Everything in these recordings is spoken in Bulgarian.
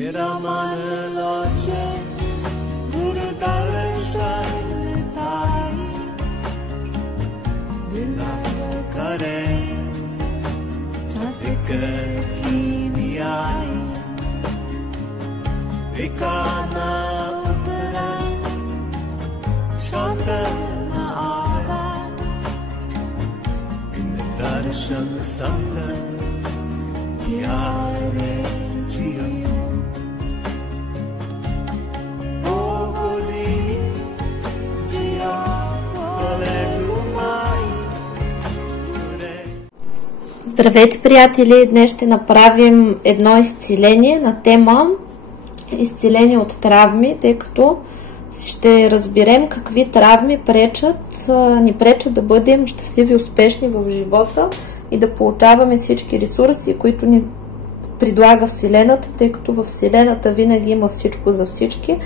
तेरा मन लाचे गुरु दर्शन ताई बिलाव करे चातिक की नियाई विकाना उतरा शांत न आगा इन दर्शन संग प्यारे जियो Здравейте, приятели! Днес ще направим едно изцеление на тема изцеление от травми, тъй като ще разберем какви травми ни пречат да бъдем щастливи и успешни в живота и да получаваме всички ресурси, които ни предлага Вселената, тъй като във Вселената винаги има всичко за всички.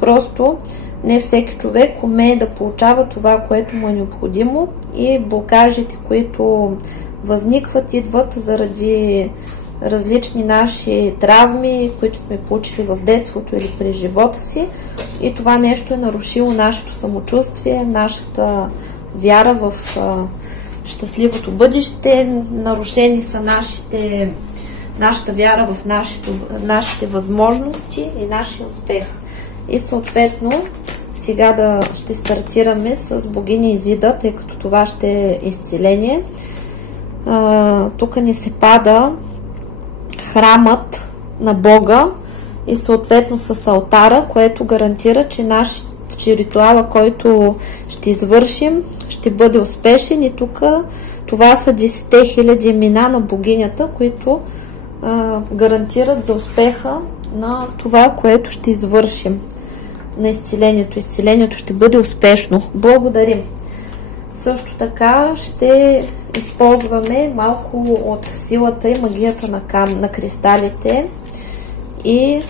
Просто не всеки човек умее да получава това, което му е необходимо, и блокажите, които възникват, идват заради различни наши травми, които сме получили в детството или при живота си, и това нещо е нарушило нашето самочувствие, нашата вяра в щастливото бъдеще, нарушени са нашата вяра в нашите възможности и нашия успех. И съответно сега ще стартираме с богиня Изида, тъй като това ще е изцеление. Тук ни се пада храмът на Бога и съответно с алтара, което гарантира, че ритуала, който ще извършим, ще бъде успешен. И тук това са 10 000 имена на богинята, които гарантират за успеха на това, което ще извършим на изцелението. Изцелението ще бъде успешно. Благодарим! Също така ще използваме малко от силата и магията на кристалите, и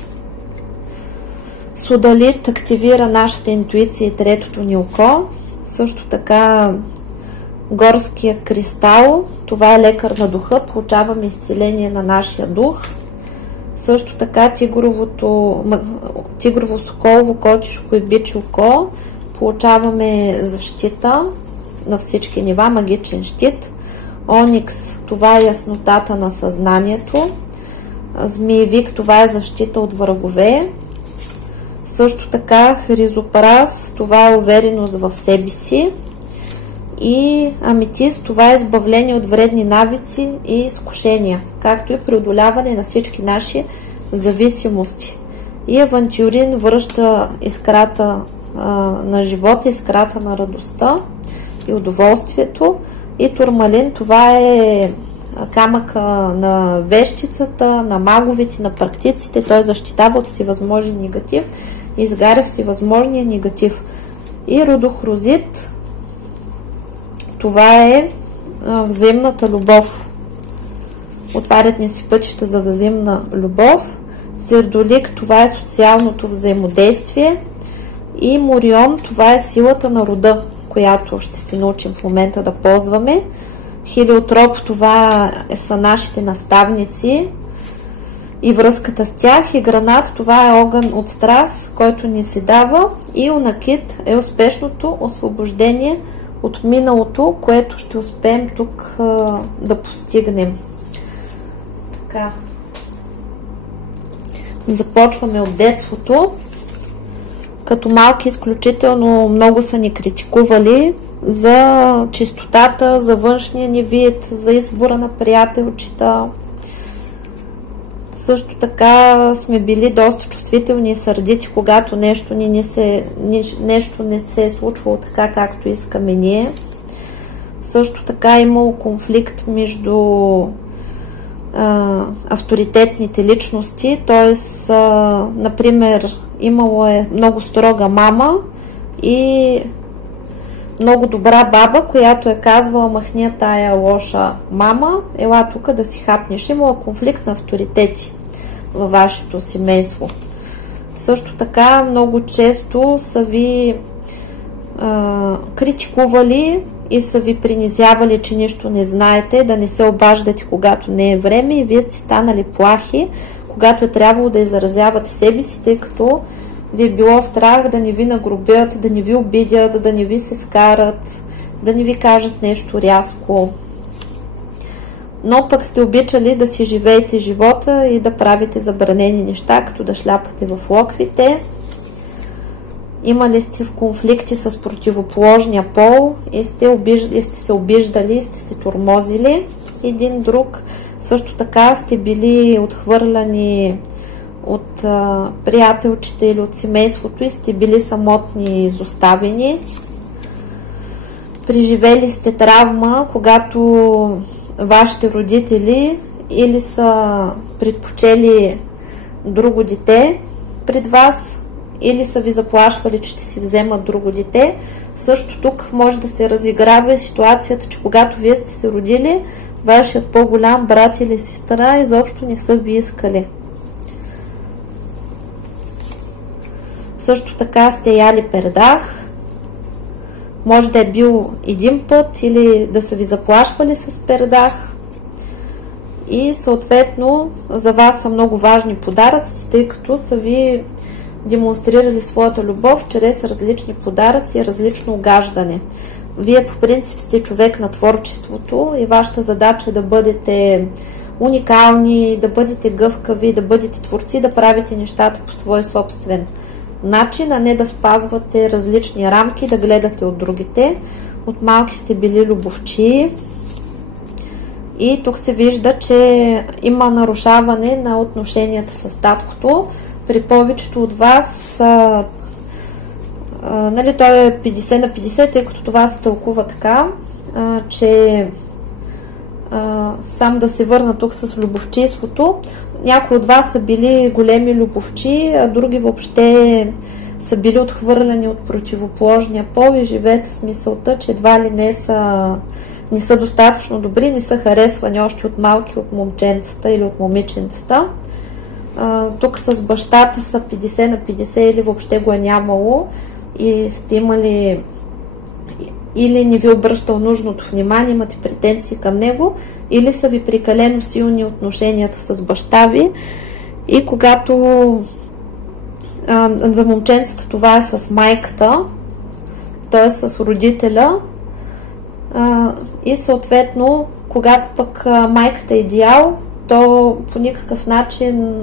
Содалит активира нашата интуиция и третото ни око. Също така горския кристал, това е лекар на духа, получаваме изцеление на нашия дух. Също така тигрово соколово, котишко и биче око, получаваме защита на всички нива, магичен щит. Оникс, това е яснотата на съзнанието. Змиевик, това е защита от врагове. Също така хризопрас, това е увереност в себе си. И аметист, това е избавление от вредни навици и изкушения, както и преодоляване на всички наши зависимости. И авантюрин връща искрата на живота, искрата на радостта и удоволствието. И турмалин, това е камъка на вещицата, на маговете, на практиците. Той защитава от всевъзможен негатив и изгаря всевъзможния негатив. И родохрозит, това е взаимната любов. Отварят ни си пътища за взаимна любов. Сердолик, това е социалното взаимодействие. И Морион, това е силата на рода, която ще се научим в момента да ползваме. Хелиотроп, това са нашите наставници и връзката с тях. И гранат, това е огън от страст, който ни се дава. И онакит е успешното освобождение от миналото, което ще успеем тук да постигнем. Така. Започваме от детството. Като малки изключително много са ни критикували за чистотата, за външния ни вид, за избора на приятелчета. Също така сме били доста чувствителни и сърдити, когато нещо не се е случвало така, както искаме ние. Също така е имало конфликт между авторитетните личности, т.е. например, имало е много строга мама и много добра баба, която е казвала: махни тая лоша мама, ела тук да си хапнеш. Имало конфликт на авторитети във вашето семейство. Също така много често са ви критикували и са ви принизявали, че нищо не знаете, да не се обаждате, когато не е време, и вие сте станали плахи, когато е трябвало да изразявате себе си, тъй като ви е било страх да не ви нагрубят, да не ви обидят, да не ви се скарат, да не ви кажат нещо рязко. Но пък сте обичали да си живеете живота и да правите забранени неща, като да шляпате в локвите. Имали сте в конфликти с противоположния пол и сте се обиждали, сте се тормозили един друг. Също така сте били отхвърляни от приятелчите или от семейството и сте били самотни и изоставени. Преживели сте травма, когато вашите родители или са предпочели друго дете пред вас, или са ви заплашвали, че ще си вземат друго дете. Също тук може да се разиграва ситуацията, че когато вие сте се родили, вашият по-голям брат или сестра изобщо не са ви искали. Също така сте яли пердах. Може да е бил един път или да са ви заплашвали с пердах. И съответно за вас са много важни подаръци, тъй като са ви демонстрирали своята любов чрез различни подаръци и различно огаждане. Вие по принцип сте човек на творчеството и вашата задача е да бъдете уникални, да бъдете гъвкави, да бъдете творци, да правите нещата по свой собствен начин, а не да спазвате различни рамки, да гледате от другите. От малки сте били любовчии и тук се вижда, че има нарушаване на отношенията с таткото. При повечето от вас нали, той е 50 на 50, тъй като това се тълкува така, че само да се върна тук с любовчийството. Някои от вас са били големи любовчи, а други въобще са били отхвърляни от противоположния пол и живеят с мисълта, че едва ли не са достатъчно добри, не са харесвани още от малки от момченцата или от момиченцата. Тук с бащата са 50 на 50 или въобще го е нямало и сте имали или не ви обръщал нужното внимание, имате претенции към него, или са ви прекалено силни отношенията с баща ви. И когато за момченцата това е с майката, т.е. с родителя, и съответно, когато пък майката е идеал, то по никакъв начин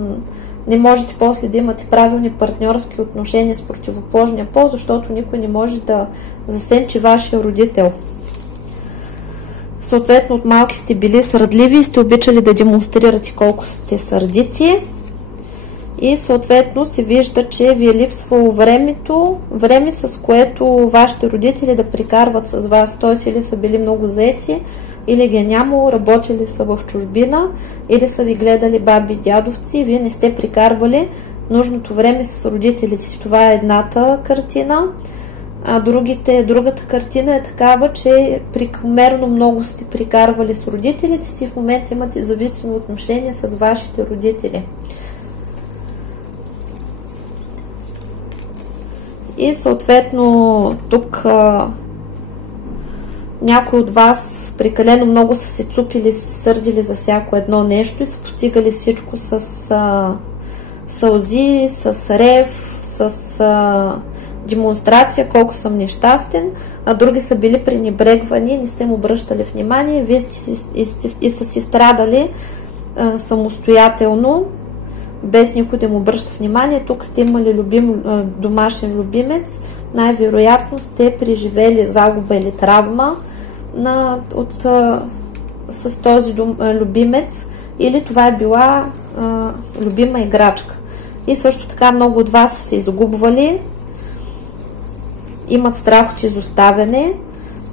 не можете после да имате правилни партньорски отношения с противоположния пол, защото никой не може да засенчи вашия родител. Съответно, от малки сте били сърдливи и сте обичали да демонстрирате колко сте сърдити. И съответно се вижда, че ви е липсвало време с което вашите родители да прикарват с вас. Т.е. или са били много заети, или ги е нямало, работили са в чужбина, или са ви гледали баби и дядовци и вие не сте прикарвали нужното време с родителите си. Това е едната картина. А другата картина е такава, че прекомерно много сте прикарвали с родителите си и в момента имате зависимо отношение с вашите родители. И съответно тук някои от вас прекалено много са се цупили, сърдили за всяко едно нещо и са постигали всичко с сълзи, с рев, с демонстрация колко съм нещастен, а други са били пренебрегвани, не са им обръщали внимание, вие са си страдали самостоятелно, без никой да им обръща внимание. Тук сте имали домашен любимец, най-вероятно сте преживели загуба или травма с този любимец, или това е била любима играчка. И също така много от вас са се изгубвали, имат страх от изоставяне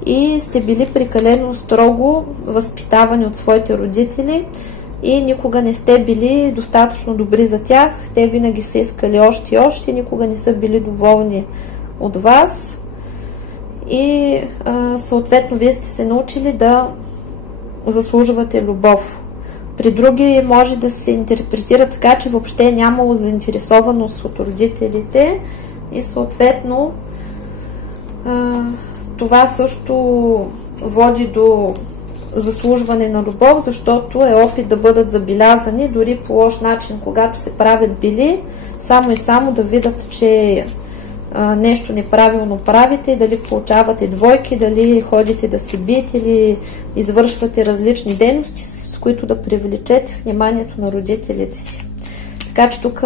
и сте били прекалено строго възпитавани от своите родители и никога не сте били достатъчно добри за тях. Те винаги са искали още и още, никога не са били доволни от вас и съответно вие сте се научили да заслужвате любов. При други може да се интерпретира така, че въобще е нямало заинтересованост от родителите и съответно това също води до заслужване на любов, защото е опит да бъдат забелязани, дори по лош начин, когато се правят бели, само и само да видят, че нещо неправилно правите, дали получавате двойки, дали ходите да се биете или извършвате различни дейности, с които да привлечете вниманието на родителите си. Така че тук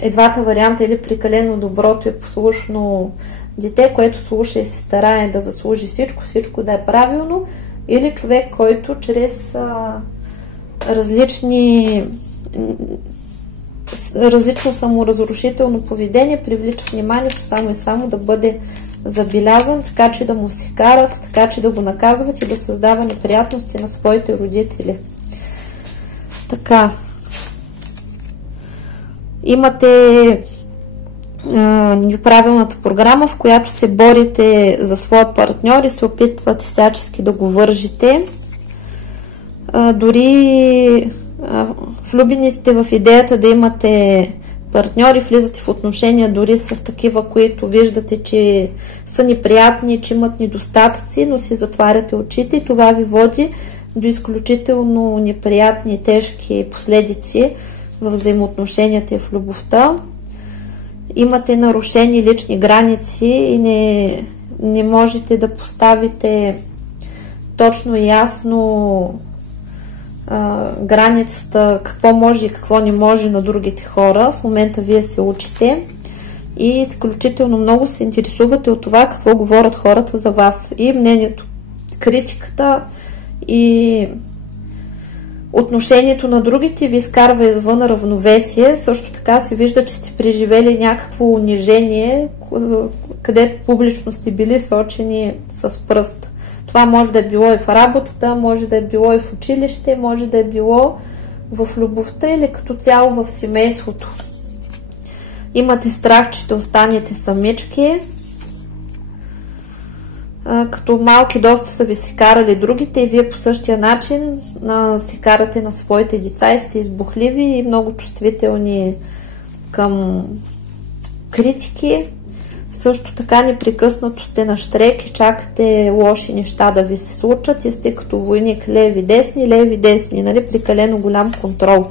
е двата варианта, или прекалено доброто и послушно дете, което слуша и се старае да заслужи всичко да е правилно, или човек, който чрез различно саморазрушително поведение привлича вниманието само и само да бъде забелязан, така че да му се карат, така че да го наказват и да създава неприятности на своите родители. Така. Имате неправилната програма, в която се борите за своя партньор и се опитвате всячески да го вържите. Дори влюбени сте в идеята да имате партньори, влизате в отношения дори с такива, които виждате, че са неприятни, че имат недостатъци, но си затваряте очите и това ви води до изключително неприятни и тежки последици в взаимоотношенията и в любовта. Имате нарушени лични граници и не можете да поставите точно и ясно границата, какво може и какво не може на другите хора. В момента вие се учите и изключително много се интересувате от това какво говорят хората за вас и мнението, критиката и отношението на другите ви изкарва извън равновесие. Също така се вижда, че сте преживели някакво унижение, където публично сте били сочени с пръст. Това може да е било и в работата, може да е било и в училище, може да е било в любовта или като цяло в семейството. Имате страх, че ще останете самички. Като малки доста са ви се карали другите и вие по същия начин се карате на своите деца и сте избухливи и много чувствителни към критики. Също така непрекъснато сте на щрек и чакате лоши неща да ви се случат и сте като войник леви-десни, нали? Прекалено голям контрол.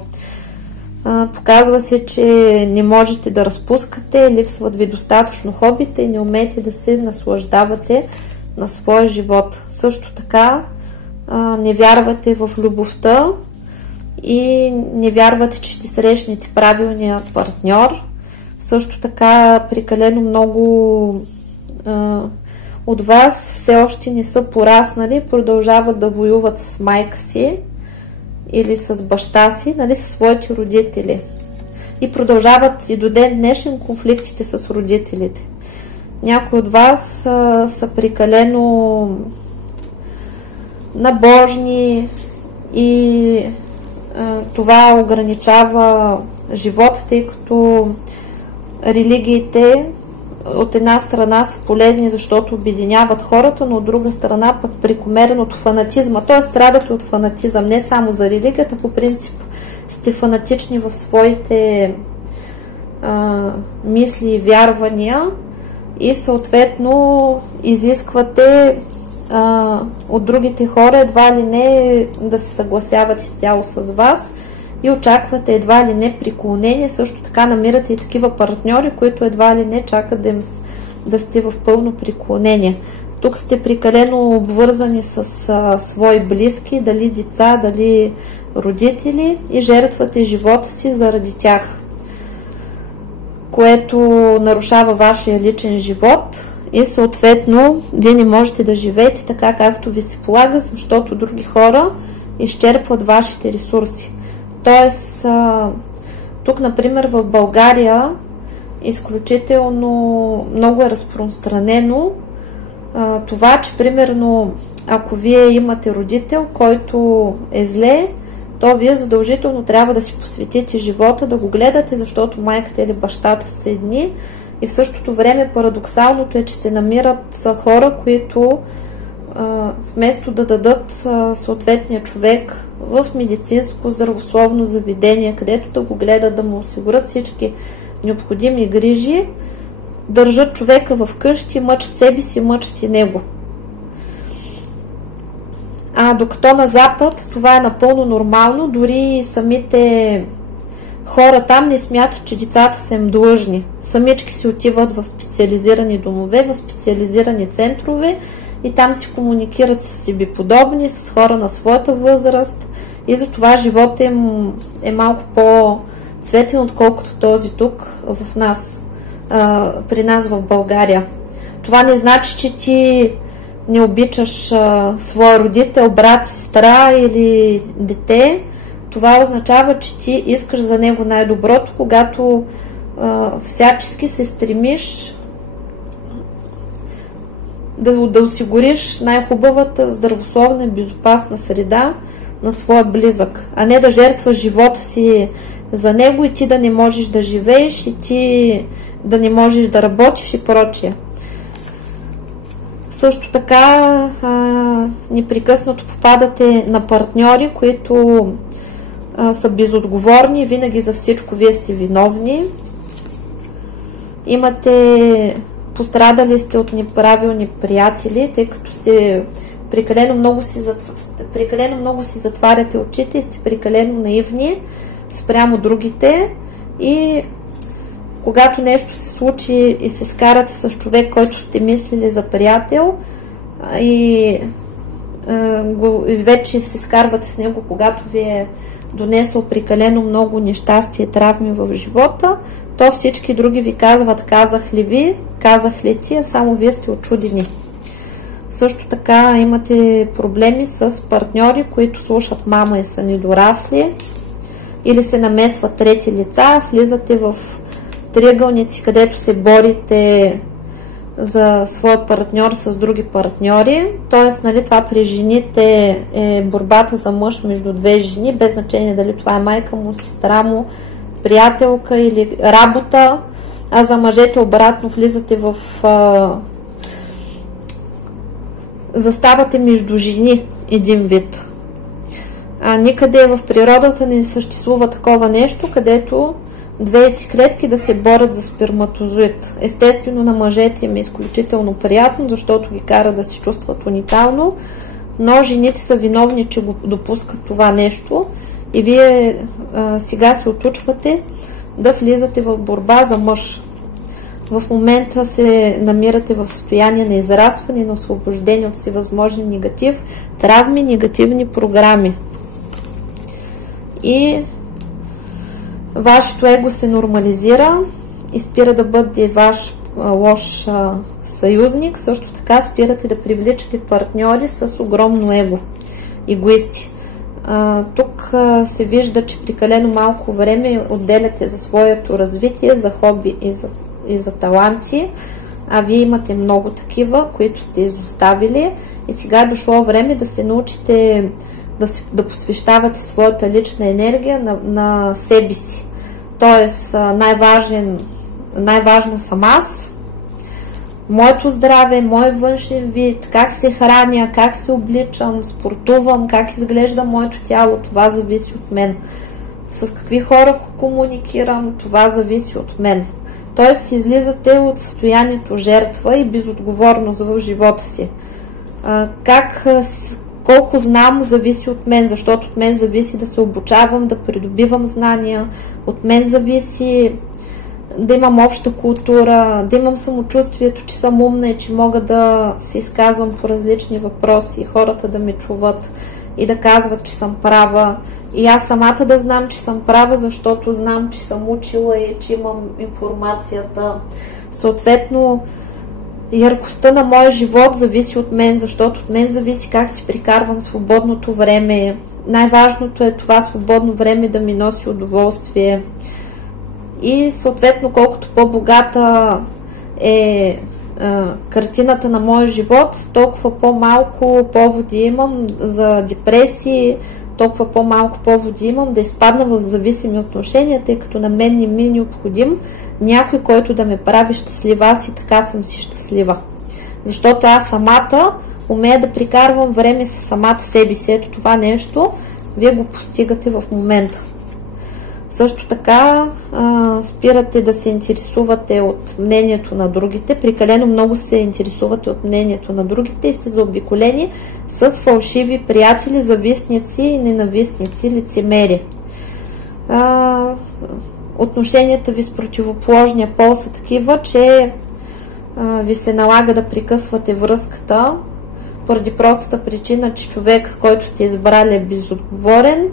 Показва се, че не можете да разпускате, липсват ви достатъчно хобите и не умеете да се наслаждавате на своя живот. Също така не вярвате в любовта и не вярвате, че ще срещнете правилния партньор. Също така прекалено много от вас все още не са пораснали, продължават да воюват с майка си или с баща си, нали, със своите родители. И продължават и до ден днешен конфликтите с родителите. Някои от вас са прекалено набожни и това ограничава живота, тъй като религиите от една страна са полезни, защото обединяват хората, но от друга страна пък прекомерното фанатизма. Т.е. страдате от фанатизъм, не само за религията, по принцип сте фанатични в своите мисли и вярвания и съответно изисквате от другите хора едва ли не да се съгласяват изцяло с вас и очаквате едва ли не преклонение. Също така намирате и такива партньори, които едва ли не чакат да сте в пълно преклонение. Тук сте прекалено обвързани с свои близки, дали деца, дали родители и жертвате живота си заради тях, което нарушава вашия личен живот и съответно вие не можете да живеете така, както ви се полага, защото други хора изчерпват вашите ресурси. Тоест, тук, например, в България изключително много е разпространено това, че примерно ако вие имате родител, който е зле, то вие задължително трябва да си посветите живота, да го гледате, защото майката или бащата са едни. И в същото време парадоксалното е, че се намират хора, които вместо да дадат съответния човек в медицинско здравословно заведение, където да го гледат, да му осигурят всички необходими грижи, държат човека в къщи, мъчат себе си, мъчат и него. Докато на Запад това е напълно нормално, дори самите хора там не смятат, че децата са им длъжни. Самички си отиват в специализирани домове, в специализирани центрове и там си комуникират с себе подобни, с хора на своята възраст и затова живота им е малко по-цветен, отколкото този тук в нас, при нас в България. Това не значи, че ти не обичаш своя родител, брат, сестра или дете. Това означава, че ти искаш за него най-доброто, когато всячески се стремиш да осигуриш най-хубавата, здравословна и безопасна среда на своя близък, а не да жертваш живота си за него и ти да не можеш да живееш и ти да не можеш да работиш и прочее. Също така непрекъснато попадате на партньори, които са безотговорни, винаги за всичко вие сте виновни. Пострадали сте от неправилни приятели, тъй като сте прекалено много си затваряте очите и сте прекалено наивни спрямо другите и когато нещо се случи и се скарате с човек, който сте мислили за приятел и вече се скарвате с него, когато ви е донесъл прекалено много нещастие и травми в живота, то всички други ви казват: казах ли ви, казах ли ти, а само вие сте очудени. Също така имате проблеми с партньори, които слушат мама и са недорасли или се намесват трети лица, влизате в триъгълници, където се борите за своя партньор с други партньори. Тоест, нали, това при жените е борбата за мъж между две жени, без значение дали това е майка му, сестра му, приятелка или работа, а за мъжете обратно влизате в заставате между жени един вид. Никъде в природата не съществува такова нещо, където две яйцеклетки да се борят за сперматозоид. Естествено, на мъжете им е изключително приятно, защото ги кара да се чувстват уникално, но жените са виновни, че го допускат това нещо и вие сега се отучвате да влизате в борба за мъж. В момента се намирате в състояние на израстване, на освобождение от всевъзможни негатив, травми, негативни програми. И вашето его се нормализира и спира да бъде ваш лош съюзник. Също така спирате да привличате партньори с огромно его, егоисти. Тук се вижда, че прекалено малко време отделяте за своето развитие, за хоби и за таланти, а вие имате много такива, които сте изоставили и сега е дошло време да се научите да посвещавате своята лична енергия на себе си. Тоест, най-важна съм аз, моето здраве, мой външен вид, как се храня, как се обличам, спортувам, как изглежда моето тяло, това зависи от мен. С какви хора комуникирам, това зависи от мен. Тоест, излизате от състоянието жертва и безотговорност в живота си. Колко знам, зависи от мен, защото от мен зависи да се обучавам, да придобивам знания, от мен зависи да имам обща култура, да имам самочувствието, че съм умна и че мога да се изказвам по различни въпроси, хората да ме чуват и да казват, че съм права. И аз самата да знам, че съм права, защото знам, че съм учила и че имам информацията. Съответно, яркостта на моя живот зависи от мен, защото от мен зависи как си прикарвам свободното време. Най-важното е това свободно време да ми носи удоволствие. И съответно, колкото по-богата е картината на моя живот, толкова по-малко поводи имам за депресии, толкова по-малко поводи имам да изпадна в зависими отношения, тъй като на мен не ми е необходим някой, който да ме прави щастлива, аз и така съм си щастлива. Защото аз самата умея да прикарвам време с самата себе си. Ето това нещо, вие го постигате в момента. Също така спирате да се интересувате от мнението на другите. Прекалено много се интересувате от мнението на другите и сте заобиколени с фалшиви приятели, завистници и ненавистници, лицемери. Отношенията ви с противоположния пол са такива, че ви се налага да прекъсвате връзката поради простата причина, че човек, който сте избрали, е безотговорен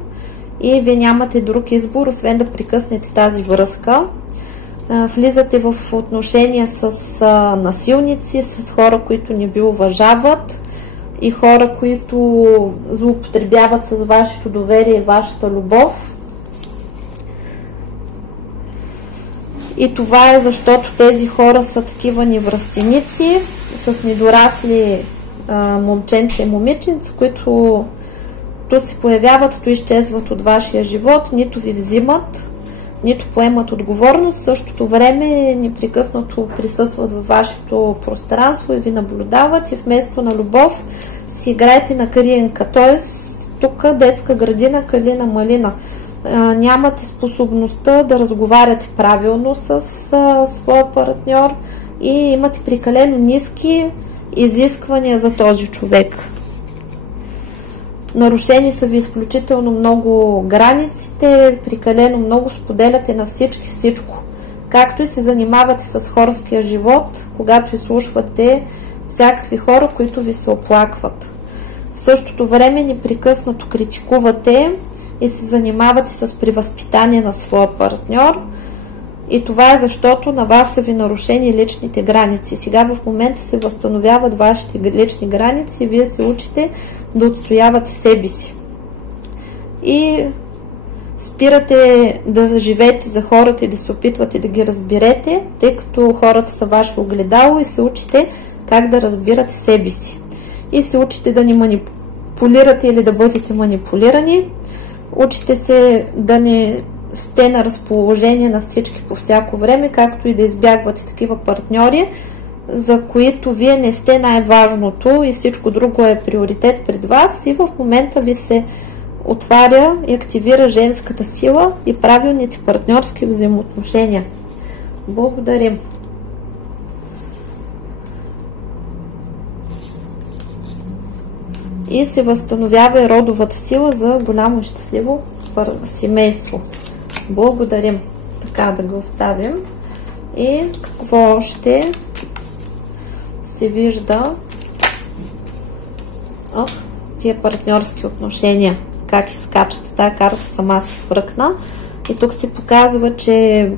и вие нямате друг избор, освен да прекъснете тази връзка. Влизате в отношения с насилници, с хора, които не ви уважават и хора, които злоупотребяват с вашето доверие и вашата любов. И това е защото тези хора са такива невръстеници с недорасли момченца и момиченца, които то се появяват, то изчезват от вашия живот, нито ви взимат, нито поемат отговорност, в същото време непрекъснато присъстват във вашето пространство и ви наблюдават и вместо на любов си играете на криенка, т.е. тук детска градина, калина малина. Нямате способността да разговаряте правилно с своя партньор и имате прекалено ниски изисквания за този човек. Нарушени са ви изключително много границите, прекалено много споделяте на всички всичко. Както и се занимавате с хорския живот, когато изслушвате всякакви хора, които ви се оплакват. В същото време непрекъснато критикувате и се занимавате с превъзпитание на своя партньор. И това е защото на вас са ви нарушени личните граници. Сега в момента се възстановяват вашите лични граници и вие се учите да отстоявате себе си. И спирате да живеете за хората и да се опитвате да ги разберете, тъй като хората са ваше огледало и се учите как да разбирате себе си. И се учите да не манипулирате или да бъдете манипулирани. Учите се да не сте на разположение на всички по всяко време, както и да избягвате такива партньори, за които вие не сте най-важното и всичко друго е приоритет пред вас и в момента ви се отваря и активира женската сила и правилните партньорски взаимоотношения. Благодарим! И се възстановява и родовата сила за голямо и щастливо семейство. Благодарим. Така да го оставим. И какво още се вижда? Тия партньорски отношения. Как изкачате тая карта, сама си фръкна. И тук се показва, че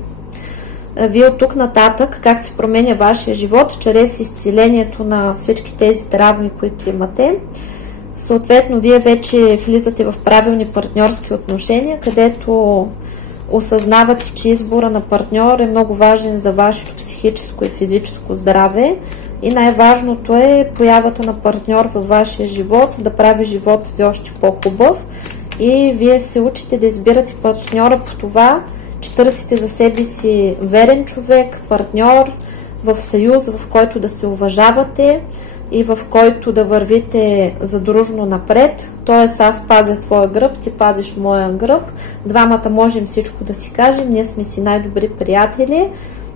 вие от тук нататък как се променя вашия живот чрез изцелението на всички тези травми, които имате. Съответно, вие вече влизате в правилни партньорски отношения, където осъзнавате, че избора на партньор е много важен за вашето психическо и физическо здраве и най-важното е появата на партньор във вашия живот, да прави живота ви още по-хубав и вие се учите да избирате партньора по това, че търсите за себе си верен човек, партньор в съюз, в който да се уважавате и в който да вървите задружно напред, т.е. аз пазя твоя гръб, ти пазиш моя гръб, двамата можем всичко да си кажем, ние сме си най-добри приятели,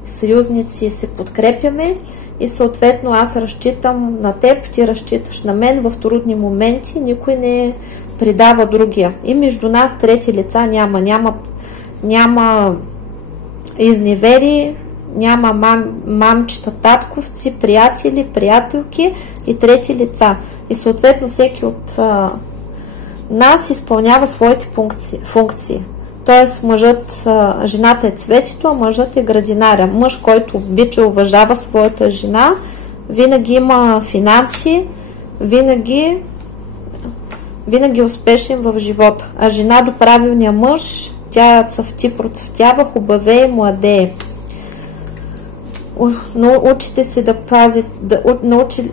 съюзници, се подкрепяме и съответно аз разчитам на теб, ти разчиташ на мен в трудни моменти, никой не предава другия. И между нас трети лица няма изневери, няма мамчета, татковци, приятели, приятелки и трети лица. И съответно всеки от нас изпълнява своите функции. Тоест жената е цветето, а мъжът е градинаря. Мъж, който обича, уважава своята жена, винаги има финанси, винаги е успешен в живота. А жена до правилния мъж, тя цъфти, процъфтява, хубавее, младее. Учите се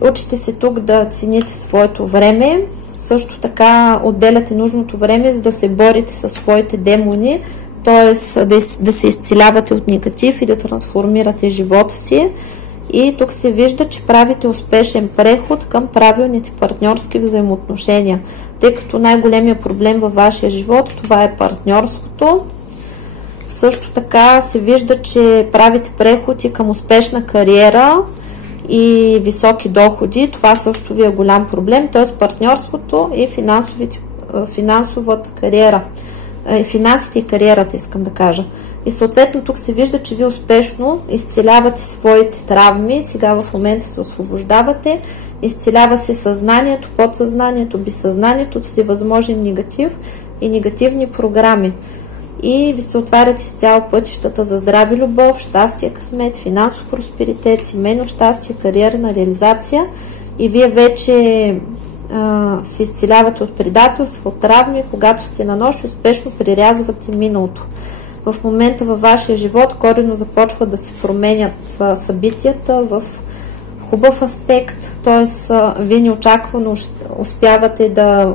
учите се тук да цените своето време. Също така отделяте нужното време, за да се борите със своите демони, т.е. да се изцелявате от негатив и да трансформирате живота си. И тук се вижда, че правите успешен преход към правилните партньорски взаимоотношения, тъй като най-големият проблем във вашия живот това е партньорството. Също така се вижда, че правите преход и към успешна кариера и високи доходи. Това също ви е голям проблем, т.е. партньорството и финансовата кариера. Финансите и кариерата, искам да кажа. И съответно тук се вижда, че ви успешно изцелявате своите травми, сега в момента се освобождавате, изцелява се съзнанието, подсъзнанието, безсъзнанието, всевъзможен негатив и негативни програми. И ви се отварят изцяло пътищата за здраве, любов, щастие, късмет, финансов просперитет, семейно щастие, кариерна реализация и вие вече се изцелявате от предателство, от травми, когато сте на нож, успешно прирязвате миналото. В момента във вашия живот коренно започва да се променят събитията в хубав аспект, т.е. вие неочаквано успявате да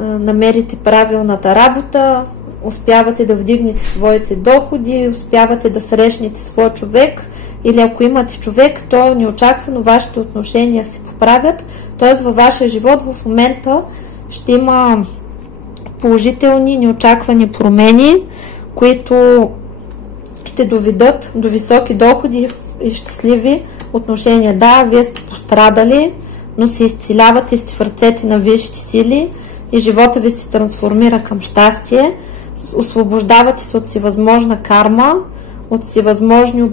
намерите правилната работа, успявате да вдигнете своите доходи, успявате да срещнете своя човек или ако имате човек, то неочаквано вашите отношения се поправят, т.е. във вашия живот в момента ще има положителни, неочаквани промени, които ще доведат до високи доходи и щастливи отношения. Да, вие сте пострадали, но се изцелявате и сте в ръцете на висшите сили и живота ви се трансформира към щастие. Освобождавате се от всевъзможна карма, от всевъзможни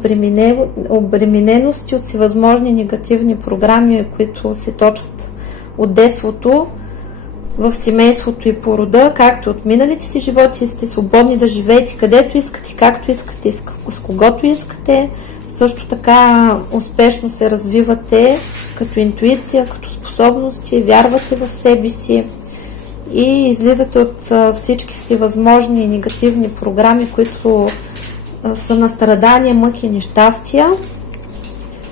обременености, от всевъзможни негативни програми, които се точат от детството в семейството и по рода, както от миналите си животи, сте свободни да живеете където искате, както искате, с когото искате. Също така успешно се развивате като интуиция, като способности, вярвате в себе си и излизате от всички всевъзможни негативни програми, които са на страдания, мъки и нещастия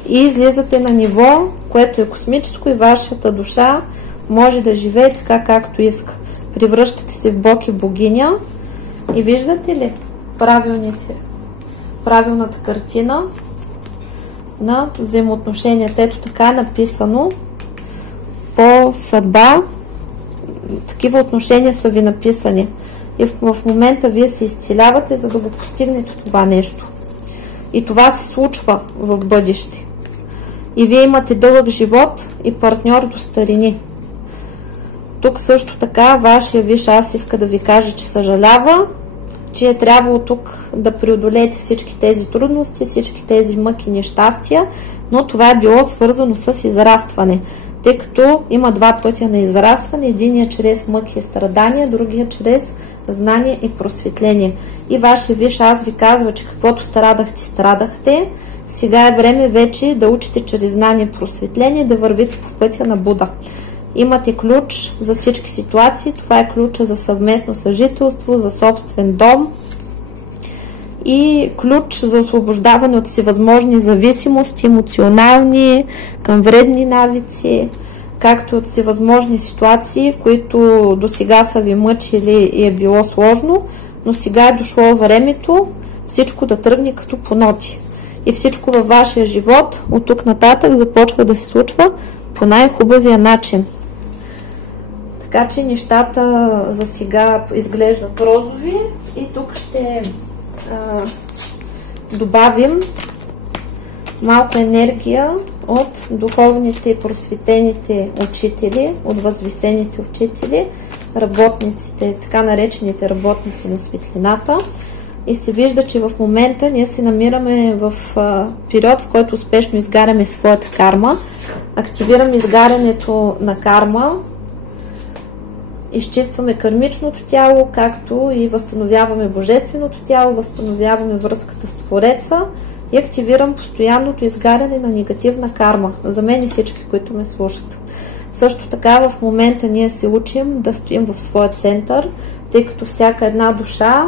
и излизате на ниво, което е космическо и вашата душа може да живее така както иска. Превръщате се в Бог и богиня и виждате ли правилната картина на взаимоотношенията. Ето така е написано по съдба. Такива отношения са ви написани. И в момента вие се изцелявате, за да го постигнете това нещо. И това се случва в бъдеще. И вие имате дълъг живот и партньор до старини. Тук също така вашия висш аз иска да ви каже, че съжалява, че е трябвало тук да преодолеете всички тези трудности, всички тези мъки и нещастия, но това е било свързано с израстване, тъй като има два пътя на израстване, единият чрез мъки и страдания, другия чрез знание и просветление. И вашия висш аз ви казва, че каквото страдахте, сега е време вече да учите чрез знание и просветление, да вървите по пътя на Буда. Имате ключ за всички ситуации, това е ключа за съвместно съжителство, за собствен дом и ключ за освобождаване от всевъзможни зависимости, емоционални, към вредни навици, както от всевъзможни ситуации, които до сега са ви мъчили и е било сложно, но сега е дошло времето всичко да тръгне като по ноти. И всичко във вашия живот от тук нататък започва да се случва по най-хубавия начин. Така че нещата за сега изглеждат розови и тук ще добавим малко енергия от духовните и просветените учители, от възвисените учители, работниците, така наречените работници на светлината. И се вижда, че в момента ние се намираме в период, в който успешно изгаряме своята карма. Активираме изгарянето на карма, изчистваме кармичното тяло, както и възстановяваме божественото тяло, възстановяваме връзката с Твореца и активирам постоянното изгаряне на негативна карма. За мен и всички, които ме слушат. Също така в момента ние се учим да стоим в своя център, тъй като всяка една душа,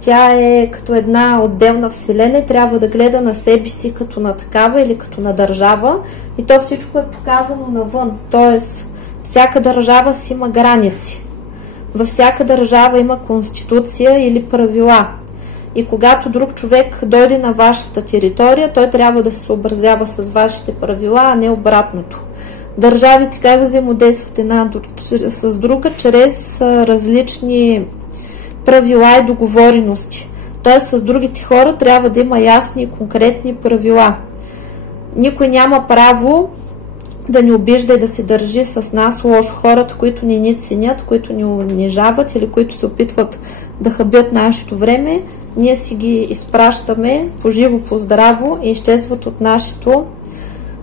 тя е като една отделна вселена и трябва да гледа на себе си като на такава или като на държава и то всичко е показано навън. Тоест, всяка държава си има граници. Във всяка държава има конституция или правила. И когато друг човек дойде на вашата територия, той трябва да се съобразява с вашите правила, а не обратното. Държавите как взаимодействат една с друга чрез различни правила и договорености. Т.е. с другите хора трябва да има ясни и конкретни правила. Никой няма право да ни обижда и да се държи с нас лошо. Хората, които ни ценят, които ни унижават или които се опитват да хабят нашето време, ние си ги изпращаме по живо, по здраво и изчезват от нашето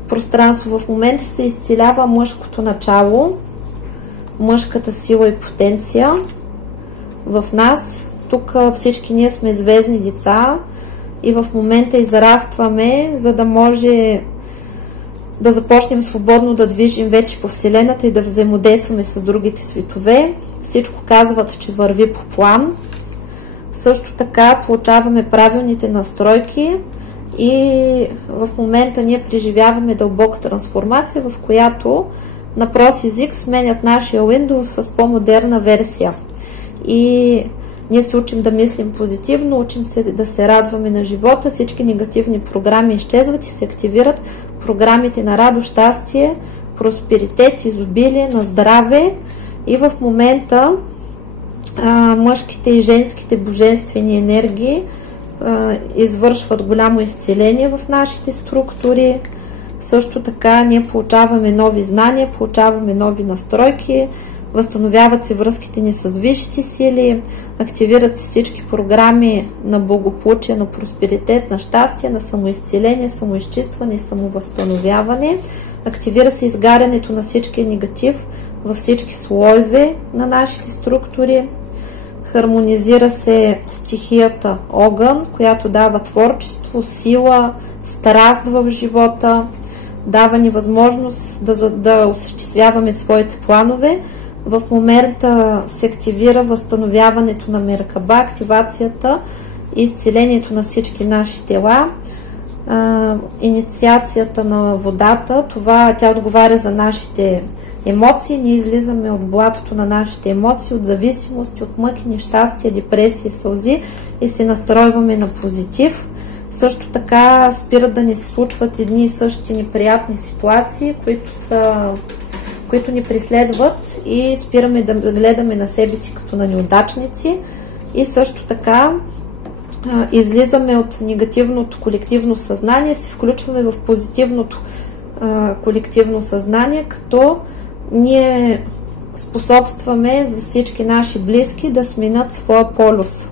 пространство. В момента се изцелява мъжкото начало, мъжката сила и потенция в нас. Тук всички ние сме звездни деца и в момента израстваме, за да може да започнем свободно да движим вече по Вселената и да взаимодействаме с другите светове. Всичко казват, че върви по план. Също така получаваме правилните настройки и в момента ние преживяваме дълбока трансформация, в която на прост език сменят нашия Windows с по-модерна версия. И ние се учим да мислим позитивно, учим се да се радваме на живота, всички негативни програми изчезват и се активират програмите на радост, щастие, просперитет, изобилие, на здраве. И в момента мъжките и женските божествени енергии извършват голямо изцеление в нашите структури. Също така ние получаваме нови знания, получаваме нови настройки, възстановяват се връзките ни с висшите сили, активират се всички програми на благополучие, на просперитет, на щастие, на самоизцеление, самоизчистване и самовъзстановяване. Активира се изгарянето на всички негатив във всички слоеве на нашите структури. Хармонизира се стихията огън, която дава творчество, сила, страст в живота, дава ни възможност да осъществяваме своите планове. В момента се активира възстановяването на Меркаба, активацията и изцелението на всички наши тела. Инициацията на водата, тя отговаря за нашите емоции. Ние излизаме от блатото на нашите емоции, от зависимости, от мъки, нещастия, депресия, сълзи и се настройваме на позитив. Също така спират да ни се случват едни и същи неприятни ситуации, които ни преследват, и спираме да гледаме на себе си като на неудачници. И също така излизаме от негативното колективно съзнание и се включваме в позитивното колективно съзнание, като ние способстваме за всички наши близки да сменят своя полюс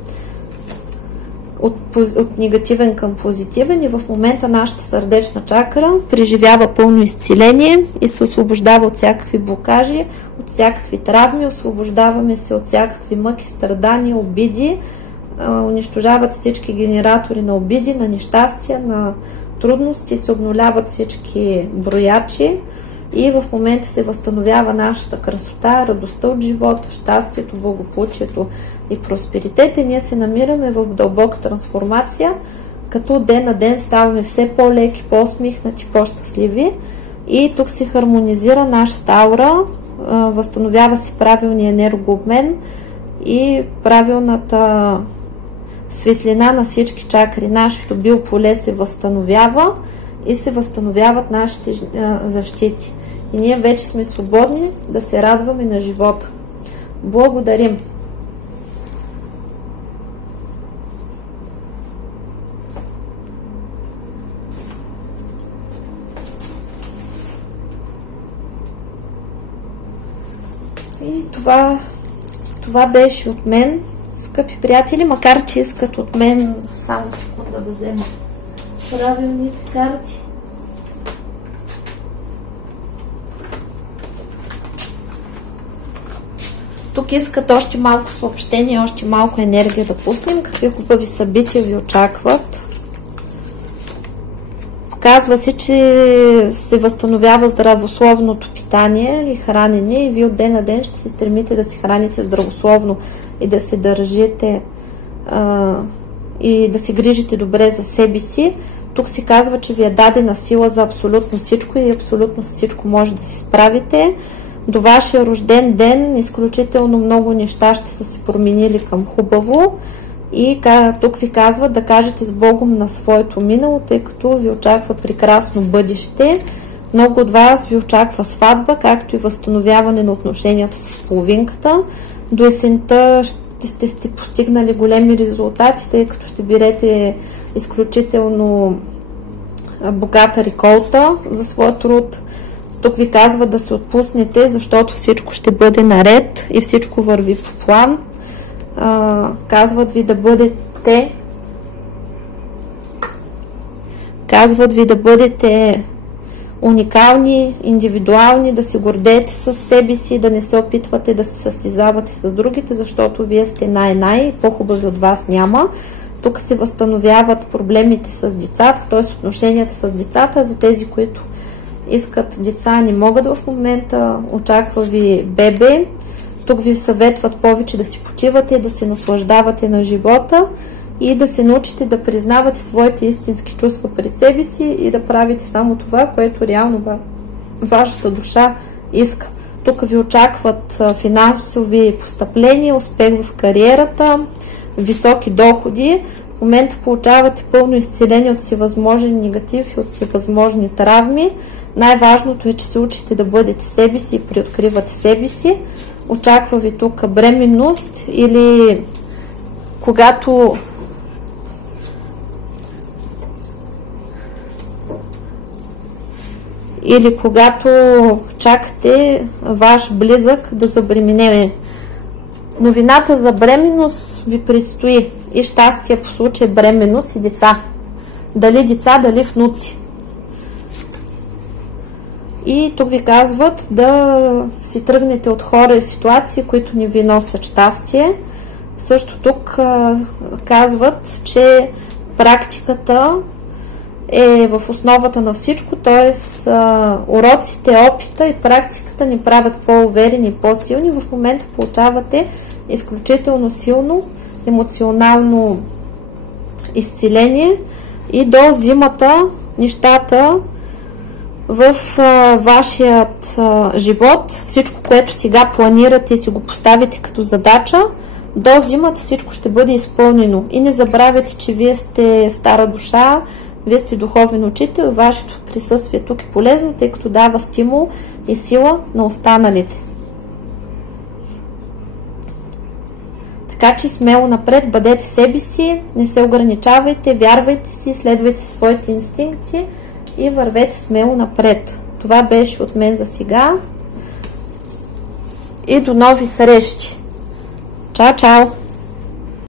от негативен към позитивен, и в момента нашата сърдечна чакра преживява пълно изцеление и се освобождава от всякакви блокажи, от всякакви травми, освобождаваме се от всякакви мъки, страдания, обиди, унищожават всички генератори на обиди, на нещастия, на трудности, се обнуляват всички броячи и в момента се възстановява нашата красота, радостта от живота, щастието, благополучието и просперитет. И ние се намираме в дълбока трансформация, като ден на ден ставаме все по-леки, по-усмихнати, по-щастливи. И тук се хармонизира нашата аура, възстановява се правилния енергообмен и правилната светлина на всички чакри. Нашето биополе се възстановява и се възстановяват нашите защити. И ние вече сме свободни да се радваме на живота. Благодарим! И това беше от мен, скъпи приятели, макар че искат от мен само секунда да взема правилните карти. Тук искат още малко съобщение, още малко енергия да пуснем. Какви хубави събития ви очакват? Казва се, че се възстановява здравословното питание и хранене и вие от ден на ден ще се стремите да се храните здравословно и да се държите и да се грижите добре за себе си. Тук се казва, че ви е дадена сила за абсолютно всичко и абсолютно всичко може да се справите. До вашия рожден ден изключително много неща ще са се променили към хубаво. И тук ви казват да кажете с Богом на своето минало, тъй като ви очаква прекрасно бъдеще. Много от вас ви очаква сватба, както и възстановяване на отношенията с половинката. До есента ще сте постигнали големи резултати, тъй като ще берете изключително богата реколта за своя труд. Тук ви казва да се отпуснете, защото всичко ще бъде наред и всичко върви по план. Казват ви да бъдете уникални, индивидуални, да се гордеете с себе си, да не се опитвате да се състезавате с другите, защото вие сте най-най, по-хубави от вас няма. Тук се възстановяват проблемите с децата, т.е. отношенията с децата. За тези, които искат деца, не могат в момента, очаква ви бебе. Тук ви съветват повече да си почивате, да се наслаждавате на живота и да се научите да признавате своите истински чувства пред себе си и да правите само това, което реално вашата душа иска. Тук ви очакват финансови постъпления, успех в кариерата, високи доходи. В момента получавате пълно изцеление от всевъзможни негативи, от всевъзможни травми. Най-важното е, че се учите да бъдете себе си и приоткривате себе си. Очаква ви тук бременност или когато чакате ваш близък да забременее. Новината за бременност ви предстои и щастие по случай бременност и деца. Дали деца, дали внуци. И тук ви казват да си тръгнете от хора и ситуации, които не ви носят щастие. Също тук казват, че практиката е в основата на всичко, т.е. уроците, опита и практиката ни правят по-уверени и по-силни. В момента получавате изключително силно емоционално изцеление и до зимата нещата в вашият живот, всичко, което сега планирате и си го поставите като задача, до зимата всичко ще бъде изпълнено. И не забравяйте, че вие сте стара душа, вие сте духовен учител, вашето присъствие тук е полезно, тъй като дава стимул и сила на останалите. Така че смело напред, бъдете себе си, не се ограничавайте, вярвайте си, следвайте своите инстинкти и вървете смело напред. Това беше от мен за сега и до нови срещи. Чао, чао!